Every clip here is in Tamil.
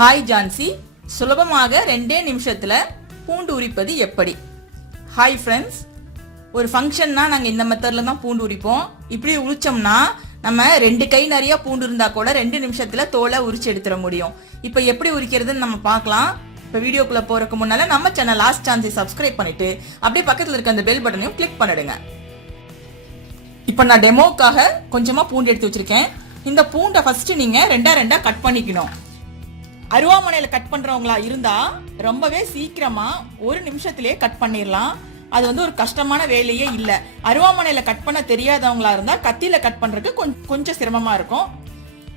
ஹாய் ஜான்சி, சுலபமாக 2 நிமிஷத்துல பூண்டு உரிப்பது எப்படி? ஹாய் ஃப்ரெண்ட்ஸ், ஒரு ஃபங்க்ஷன்னா நாங்கள் இந்த மெத்தடில் தான் பூண்டு உரிப்போம். இப்படி உரிச்சோம்னா நம்ம 2 கை நிறைய பூண்டு இருந்தால் கூட 2 நிமிஷத்துல தோலை உரிச்சு எடுத்துட முடியும். இப்போ எப்படி உரிக்கிறதுன்னு நம்ம பார்க்கலாம். இப்போ வீடியோக்குள்ளே போகிறதுக்கு முன்னால் நம்ம சேனல் ASK Jhansi சப்ஸ்கிரைப் பண்ணிட்டு அப்படியே பக்கத்தில் இருக்க அந்த பெல் பட்டனையும் கிளிக் பண்ணிடுங்க. இப்போ நான் டெமோக்காக கொஞ்சமாக பூண்டு எடுத்து வச்சிருக்கேன். இந்த பூண்டை ஃபர்ஸ்ட் நீங்கள் ரெண்டா கட் பண்ணிக்கணும். அருவாமனையில் கட் பண்ணுறவங்களா இருந்தால் ரொம்பவே சீக்கிரமாக 1 நிமிஷத்துலேயே கட் பண்ணிடலாம். அது ஒரு கஷ்டமான வேலையே இல்லை. அருவாமனையில் கட் பண்ண தெரியாதவங்களா இருந்தால் கத்தியில் கட் பண்ணுறதுக்கு கொஞ்சம் சிரமமாக இருக்கும்.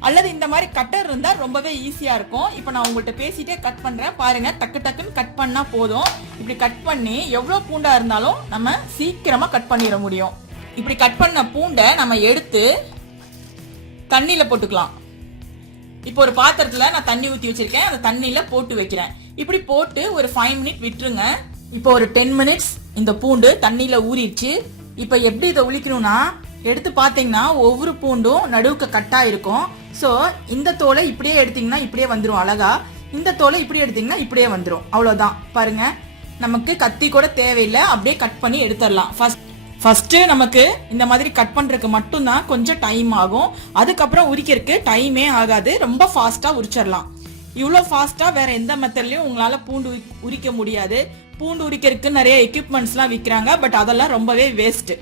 அல்லது இந்த மாதிரி கட்டர் இருந்தால் ரொம்பவே ஈஸியாக இருக்கும். இப்போ நான் உங்கள்கிட்ட பேசிட்டே கட் பண்ணுறேன் பாருங்கள். டக்குன்னு கட் பண்ணால் போதும். இப்படி கட் பண்ணி எவ்வளோ பூண்டாக இருந்தாலும் நம்ம சீக்கிரமாக கட் பண்ணிட முடியும். இப்படி கட் பண்ண பூண்டை நம்ம எடுத்து தண்ணியில் போட்டுக்கலாம். இப்போ ஒரு பாத்திரத்துல நான் தண்ணி ஊற்றி வச்சிருக்கேன். அந்த தண்ணியில போட்டு வைக்கிறேன். இப்படி போட்டு ஒரு 5 மினிட் விட்டுருங்க. இப்போ ஒரு 10 மினிட்ஸ் இந்த பூண்டு தண்ணியில ஊறிடுச்சு. இப்போ எப்படி இதை உளிக்கணும்னா, எடுத்து பார்த்தீங்கன்னா ஒவ்வொரு பூண்டும் நடுவுக்கு கட்டா இருக்கும். ஸோ இந்த தோலை இப்படியே எடுத்தீங்கன்னா இப்படியே வந்துடும் அழகா. இந்த தோலை இப்படி எடுத்தீங்கன்னா இப்படியே வந்துடும். அவ்வளோதான். பாருங்க, நமக்கு கத்தி கூட தேவையில்லை. அப்படியே கட் பண்ணி எடுத்துடலாம். ஃபர்ஸ்ட் நமக்கு இந்த மாதிரி கட் பண்றதுக்கு மட்டும்தான் கொஞ்சம் டைம் ஆகும். அதுக்கப்புறம் உரிக்கிறதுக்கு டைமே ஆகாது. ரொம்ப ஃபாஸ்டா உரிச்சிடலாம். இவ்வளோ ஃபாஸ்டா வேற எந்த மெத்தட்லயும் உங்களால பூண்டு உரிக்க முடியாது. பூண்டு உரிக்கிறதுக்கு நிறைய எக்யூப்மெண்ட்ஸ்லாம் விற்கிறாங்க. பட் அதெல்லாம் ரொம்பவே வேஸ்ட்.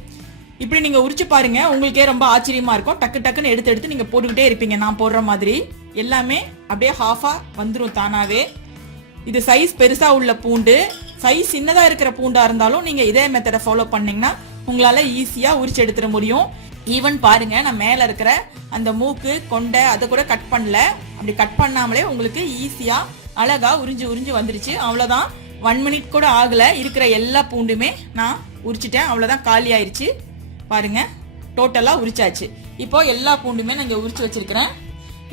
இப்படி நீங்க உரிச்சு பாருங்க, உங்களுக்கே ரொம்ப ஆச்சரியமா இருக்கும். டக்குன்னு எடுத்து நீங்க போட்டுக்கிட்டே இருப்பீங்க. நான் போடுற மாதிரி எல்லாமே அப்படியே ஹாஃபா வந்துடும் தானாவே. இது சைஸ் பெருசா உள்ள பூண்டு. சைஸ் சின்னதா இருக்கிற பூண்டா இருந்தாலும் நீங்க இதே மெத்தடை ஃபாலோ பண்ணீங்கன்னா உங்களால ஈஸியா உரிச்சு எடுத்துட முடியும். ஈவன் பாருங்க, நான் மேல இருக்கிற அந்த மூக்கு கொண்டை அதை கூட கட் பண்ணல. அப்படி கட் பண்ணாமலே உங்களுக்கு ஈஸியா அழகா உறிஞ்சு வந்துருச்சு. அவ்வளவுதான். 1 மினிட் கூட ஆகல. இருக்கிற எல்லா பூண்டுமே நான் உரிச்சிட்டேன். அவ்வளவுதான், காலி ஆயிடுச்சு. பாருங்க, டோட்டலா உரிச்சாச்சு. இப்போ எல்லா பூண்டுமே நான் இங்க உரிச்சு வச்சிருக்கிறேன்.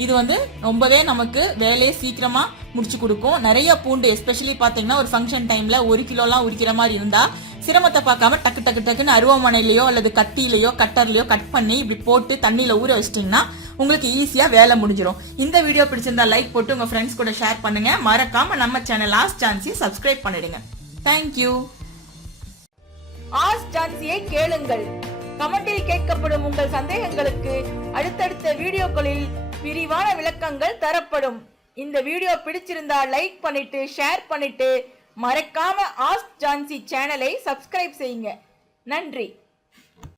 இது ரொம்பவே நமக்கு வேலையை சீக்கிரமா முடிச்சு கொடுக்கும். நிறைய பூண்டு எஸ்பெஷலி பாத்தீங்கன்னா ஒரு ஃபங்க்ஷன் டைம்ல 1 கிலோலாம் உரிக்கிற மாதிரி இருந்தா சிரமத்தை பார்க்காம டக்குன்னு அருவாமனையிலயோ அல்லது கத்தியிலயோ கட்டர்லயோ கட் பண்ணி இப்படி போட்டு தண்ணியில ஊற வச்சிட்டீங்கன்னா உங்களுக்கு ஈஸியா வேலை முடிஞ்சிடும். இந்த வீடியோ பிடிச்சிருந்தா லைக் போட்டு உங்க ஃப்ரெண்ட்ஸ் கூட ஷேர் பண்ணுங்க. மறக்காம நம்ம சேனல் ASK Jhansi சப்ஸ்கிரைப் பண்ணிடுங்க. தேங்க்யூ. ASK Jhansiயை கேளுங்கள். கமெண்டில் கேட்கப்படும் உங்கள் சந்தேகங்களுக்கு அடுத்தடுத்த வீடியோக்களில் விரிவான விளக்கங்கள் தரப்படும். இந்த வீடியோ பிடிச்சிருந்தா லைக் பண்ணிட்டு ஷேர் பண்ணிட்டு மறக்காம ASK Jhansi சேனலை சப்ஸ்கிரைப் செய்யுங்க. நன்றி.